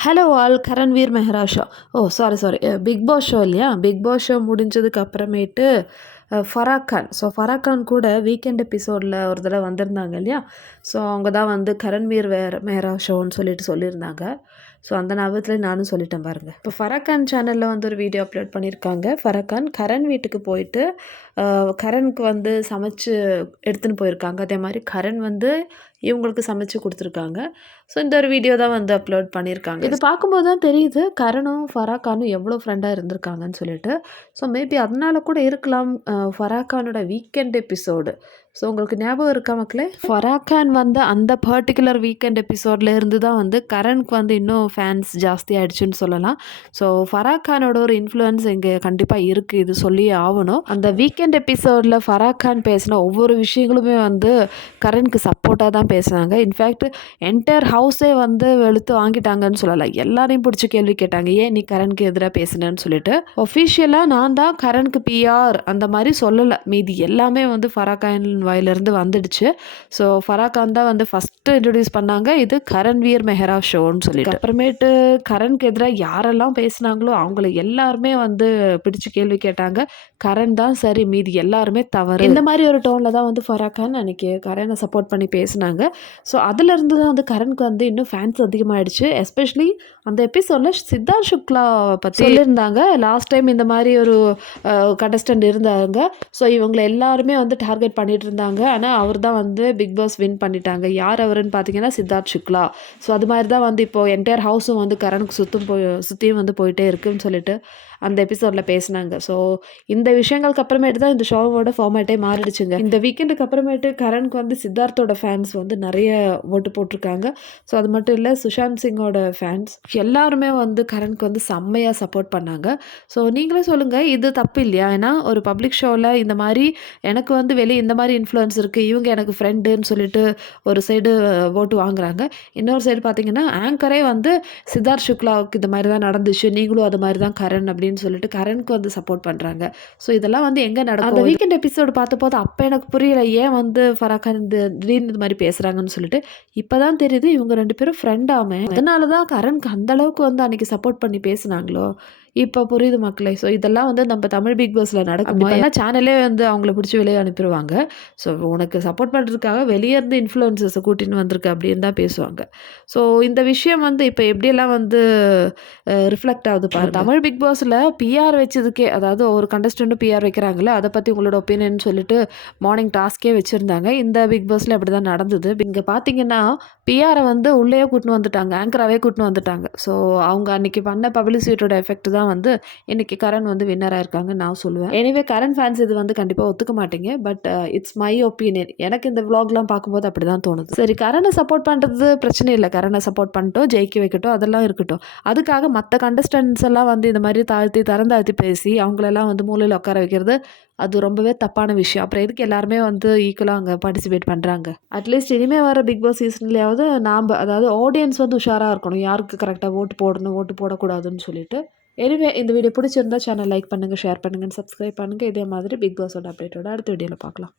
Hello all Karanveer Mehra show oh sorry sorry Bigg Boss show இல்லையா? Bigg Boss show முடிஞ்சதுக்கு அப்புறமேட்டு Farah Khan. So Farah Khan கூட weekend எபிசோடில் ஒரு தடவை வந்திருந்தாங்க இல்லையா? ஸோ அவங்க தான் வந்து கரண்வீர் வேற மேரா ஷோன்னு சொல்லிட்டு சொல்லியிருந்தாங்க. ஸோ அந்த ஞாபகத்தில் நானும் சொல்லிட்டேன் பாருங்கள் இப்போ ஃபரக்கான் சேனலில் வந்து ஒரு வீடியோ அப்லோட் பண்ணியிருக்காங்க. ஃபரக்கான் கரண் வீட்டுக்கு போயிட்டு கரனுக்கு வந்து சமைச்சு எடுத்துன்னு போயிருக்காங்க. அதே மாதிரி கரண் வந்து இவங்களுக்கு சமைச்சு கொடுத்துருக்காங்க. ஸோ இந்த ஒரு வீடியோ தான் வந்து அப்லோட் பண்ணியிருக்காங்க. இது பார்க்கும்போது தான் தெரியுது கரணும் ஃபராக்கானும் எவ்வளோ ஃப்ரெண்டாக இருந்திருக்காங்கன்னு சொல்லிட்டு. ஸோ மேபி அதனால கூட இருக்கலாம் ஃபராக்கானோட வீக்கெண்ட் எபிசோடு ஸோ உங்களுக்கு ஞாபகம் இருக்கா மக்களே? ஃபராக்கான் வந்து அந்த பர்டிகுலர் வீக்கெண்ட் எபிசோடில் இருந்து தான் வந்து கரனுக்கு வந்து இன்னும் ஃபேன்ஸ் ஜாஸ்தி ஆயிடுச்சுன்னு சொல்லலாம். ஸோ ஃபராக்கானோட ஒரு இன்ஃப்ளூயன்ஸ் இங்கே கண்டிப்பாக இருக்குது இது சொல்லியே ஆகணும். அந்த வீக்கெண்ட் எபிசோடில் ஃபராக்கான் பேசின ஒவ்வொரு விஷயங்களுமே வந்து கரனுக்கு சப்போர்ட்டாக தான் பேசுனாங்க. இன்ஃபேக்ட் என்டையர் ஹவுஸே வந்து வெளுத்து வாங்கிட்டாங்கன்னு சொல்லலாம். எல்லாரையும் பிடிச்சி கேள்வி கேட்டாங்க ஏன் நீ கரனுக்கு எதிராக பேசுனேன்னு? சொல்லிட்டு. ஒஃபிஷியலாக நான் தான் கரனுக்கு பிஆர் அந்த மாதிரி சொல்லலை. மீதி எல்லாமே வந்து ஃபராக்கான் வாயிலிருந்து வந்துடுச்சு. ஸோ ஃபராகான் தான் வந்து ஃபஸ்ட்டு இன்ட்ரடியூஸ் பண்ணாங்க. இது கரண்வீர் மெஹரா ஷோன்னு சொல்லிட்டு. அப்புறமேட்டு கரண்க்கு எதிராக யாரெல்லாம் பேசுனாங்களோ அவங்கள எல்லாருமே வந்து பிடிச்சு கேள்வி கேட்டாங்க. கரண் தான் சரி மீதி எல்லாருமே தவறு. இந்த மாதிரி ஒரு டோனில் தான் வந்து ஃபராகான் அன்னைக்கு கரனை சப்போர்ட் பண்ணி பேசினாங்க. ஸோ அதுலேருந்து தான் வந்து கரண்க்கு வந்து இன்னும் ஃபேன்ஸ் அதிகமாகிடுச்சு எஸ்பெஷலி அந்த எபிசோடில் சித்தார்த் சுக்லா பற்றி சொல்லியிருந்தாங்க. லாஸ்ட் டைம் இந்த மாதிரி ஒரு கண்டஸ்டன்ட் இருந்தாங்க. ஸோ இவங்களை எல்லாருமே வந்து டார்கெட் பண்ணிட்டு இருந்தாங்க ஆனால் அவர் தான் வந்து பிக் பாஸ் வின் பண்ணிட்டாங்க. யார் அவருன்னு பார்த்தீங்கன்னா சித்தார்த் சுக்லா. ஸோ அது மாதிரி தான் வந்து இப்போ என்டையர் ஹவுஸும் வந்து கரனுக்கு சுற்றும் போய் சுற்றியும் வந்து போயிட்டே இருக்குன்னு சொல்லிட்டு அந்த எபிசோடில் பேசினாங்க. ஸோ இந்த விஷயங்களுக்கு அப்புறமேட்டு தான் இந்த ஷோவோட ஃபார்மேட்டே மாறிடுச்சுங்க. இந்த வீக்கெண்டுக்கு அப்புறமேட்டு கரண்க்கு வந்து சித்தார்த்தோட ஃபேன்ஸ் வந்து நிறைய ஓட்டு போட்டிருக்காங்க. ஸோ அது மட்டும் இல்லை சுஷாந்த் சிங்கோட ஃபேன்ஸ் எல்லாருமே வந்து கரண்க்கு வந்து செம்மையாக சப்போர்ட் பண்ணாங்க. ஸோ நீங்களே சொல்லுங்கள் இது தப்பு இல்லையா? ஏன்னா ஒரு பப்ளிக் ஷோவில் இந்த மாதிரி எனக்கு வந்து வெளியே இந்த மாதிரி இன்ஃப்ளூயன்ஸ் இருக்குது இவங்க எனக்கு ஃப்ரெண்டுன்னு சொல்லிட்டு ஒரு சைடு ஓட்டு வாங்குறாங்க. இன்னொரு சைடு பார்த்தீங்கன்னா ஆங்கரே வந்து சித்தார்த் சுக்லாவுக்கு இந்த மாதிரி தான் நடந்துச்சு நீங்களும் அது மாதிரி தான் கரண் அப்படின்னு சொல்லிட்டு கரண்க்கு வந்து சப்போர்ட் பண்ணுறாங்க ஸோ இதெல்லாம் வந்து எங்கே நடக்கும்? அந்த வீக்கெண்ட் எபிசோடு பார்த்த போது அப்போ எனக்கு புரியல ஏன் வந்து ஃபராக்கான் இந்த திடீர்னு இது மாதிரி பேசுகிறாங்கன்னு சொல்லிட்டு. இப்போ தான் தெரியுது இவங்க ரெண்டு பேரும் ஃப்ரெண்டாமே அதனால தான் கரனுக்கு அந்த அளவுக்கு வந்து அன்னைக்கு சப்போர்ட் பண்ணி பேசுனாங்களோ? இப்போ புரியுது மக்களே. ஸோ இதெல்லாம் வந்து நம்ம தமிழ் பிக் பாஸில் நடக்கும்? ஏன்னா சேனலே வந்து அவங்கள பிடிச்சி வெளியே அனுப்பிடுவாங்க ஸோ உனக்கு சப்போர்ட் பண்ணுறதுக்காக வெளியே இருந்து இன்ஃப்ளூயன்சஸை கூட்டின்னு வந்திருக்கு அப்படின்னு தான் பேசுவாங்க. ஸோ இந்த விஷயம் வந்து இப்போ எப்படியெல்லாம் வந்து ரிஃப்ளெக்ட் ஆகுது பாருங்க. தமிழ் பிக் பாஸில் பிஆர் வச்சதுக்கே அதாவது ஒரு கண்டஸ்டண்ட்டும் பிஆர் வைக்கிறாங்களே அதை பற்றி உங்களோட ஒப்பீனியன் சொல்லிட்டு மார்னிங் டாஸ்க்கே வச்சுருந்தாங்க. இந்த பிக் பாஸில் அப்படி தான் நடந்தது. இங்கே பார்த்தீங்கன்னா பிஆரை வந்து உள்ளேயே கூட்டின்னு வந்துட்டாங்க. ஆங்கராகவே கூட்டின்னு வந்துட்டாங்க. ஸோ அவங்க அன்னைக்கு பண்ண பப்ளிசிட்டியோட எஃபெக்ட் தான் வந்து இன்றைக்கி கரண் வந்து வின்னராக இருக்காங்க நான் சொல்லுவேன். எனிவே கரண் ஃபேன்ஸ் இது வந்து கண்டிப்பாக ஒத்துக்க மாட்டீங்க. பட் இட்ஸ் மை ஒப்பீனியன் எனக்கு இந்த விளாக்லாம் பார்க்கும்போது அப்படி தான் தோணுது. சரி கரனை சப்போர்ட் பண்ணுறது பிரச்சனை இல்லை. கரனை சப்போர்ட் பண்ணிட்டோம் ஜெயிக்க வைக்கட்டும் அதெல்லாம் இருக்கட்டும். அதுக்காக மற்ற கண்டஸ்டன்ஸ் எல்லாம் வந்து இந்த மாதிரி தாழ்த்தி தரந்தாழ்த்தி பேசி அவங்களெல்லாம் வந்து மூலையில் உட்கார வைக்கிறது அது ரொம்பவே தப்பான விஷயம். அப்புறம் எதுக்கு எல்லாருமே வந்து ஈக்குவலாக அங்கே பார்ட்டிசிபேட் பண்ணுறாங்க அட்லீஸ்ட் இனிமேல் வர பிக் பாஸ் சீசன்லேயாவது நாம் அதாவது ஆடியன்ஸ் வந்து உஷாராக இருக்கணும். யாருக்கு கரெக்டாக ஓட்டு போடணும் ஓட்டு போடக்கூடாதுன்னு சொல்லிட்டு. எனிவே இந்த வீடியோ பிடிச்சிருந்தா சேனல் லைக் பண்ணுங்கள் ஷேர் பண்ணுங்கள் சப்ஸ்கிரைப் பண்ணுங்கள் இதே மாதிரி பிக் பாஸோட அப்டேட்டோட அடுத்த வீடியோவில் பார்க்கலாம்.